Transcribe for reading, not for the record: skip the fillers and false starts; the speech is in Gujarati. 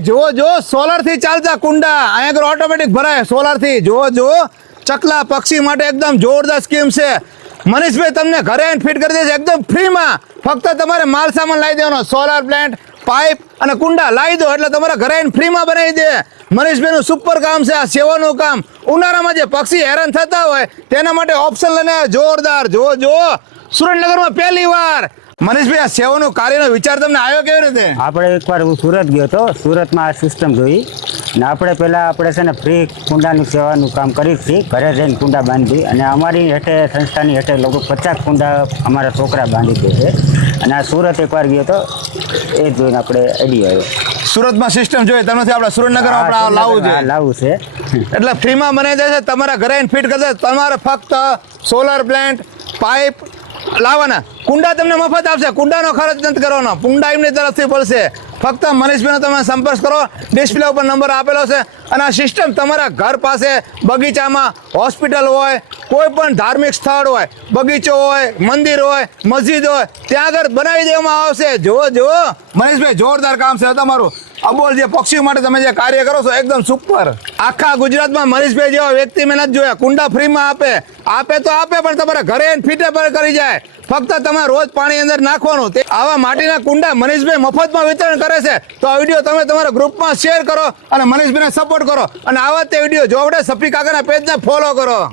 મનીષભાઈ જો સોલર થી ચાલતા કુંડા અહીંયા ઓટોમેટિક ભરાય સોલર થી જો ચકલા પક્ષી માટે એકદમ જોરદાર સ્કીમ છે। મનીષભાઈ તમને ઘરે ફિટ કરી દેશે એકદમ ફ્રીમાં। ફક્ત તમારે માલ સામાન લાવી દેવાનો, સોલર પ્લાન્ટ, પાઇપ અને કુંડા લાવી દો એટલે તમારા ઘરે ફ્રીમાં બનાવી દે। મનીષભાઈનું સુપર કામ છે આ સેવાનું કામ। ઉનાળામાં જે પક્ષી હેરાન થતા હોય તેના માટે ઓપ્શન લઈને જોરદાર જો સુરેન્દ્રનગરમાં પહેલી વાર મનીષભાઈ આ સેવાનું કાર્યનો વિચાર તમને આવ્યો કેવી રીતે? આપણે એકવાર હું સુરત ગયો હતો, સુરતમાં આ સિસ્ટમ જોઈ ને આપણે પહેલાં આપણે છે ને ફ્રી કુંડાની સેવાનું કામ કરી છીએ, ઘરે જઈને કુંડા બાંધી અને અમારી હેઠે સંસ્થાની હેઠે લોકો 50 કુંડા અમારા છોકરા બાંધી દે છે અને આ સુરત એકવાર ગયો હતો એ જોઈને આપણે આઈડિયા આવ્યો। સુરતમાં સિસ્ટમ જોઈએ તમને આપણે સુરેન્દ્રનગરમાં આપણે લાવવું છે એટલે ફ્રીમાં બનાવી દે છે તમારા ઘરે ફિટ કરી દે। તમારે ફક્ત સોલર પ્લાન્ટ, પાઇપ લાવવાના, કુંડા તમને મફત આપશે, કુંડાનો ખર્ચ નથી કરવાનો, કુંડા એમની તરફથી પડશે। ફક્ત મનીષભાઈનો તમે સંપર્ક કરો, ડિસ્પ્લે ઉપર નંબર આપેલો છે અને આ સિસ્ટમ તમારા ઘર પાસે, બગીચામાં, હોસ્પિટલ હોય, કોઈ પણ ધાર્મિક સ્થળ હોય, બગીચો હોય, મંદિર હોય, મસ્જિદ હોય, ત્યાં આગળ બનાવી દેવામાં આવશે। જો મનીષભાઈ જોરદાર કામ છે તમારું। અબોલ જે પક્ષીઓ માટે તમે જે કાર્ય કરો છો એકદમ સુપર। આખા ગુજરાતમાં મનીષભાઈ જેવા વ્યક્તિ મેં નથી જોયા, કુંડા ફ્રીમાં આપે તો આપે પણ તમારા ઘરે ફિટ પણ કરી જાય। ફક્ત તમારે રોજ પાણી અંદર નાખવાનું। તે આવા માટીના કુંડા મનીષભાઈ મફતમાં વિતરણ કરે છે। તો આ વિડીયો તમે તમારા ગ્રુપમાં શેર કરો અને મનીષભાઈને સપોર્ટ કરો અને આવા તે વિડીયો જોવડે સફી કાકાના પેજને ફોલો કરો।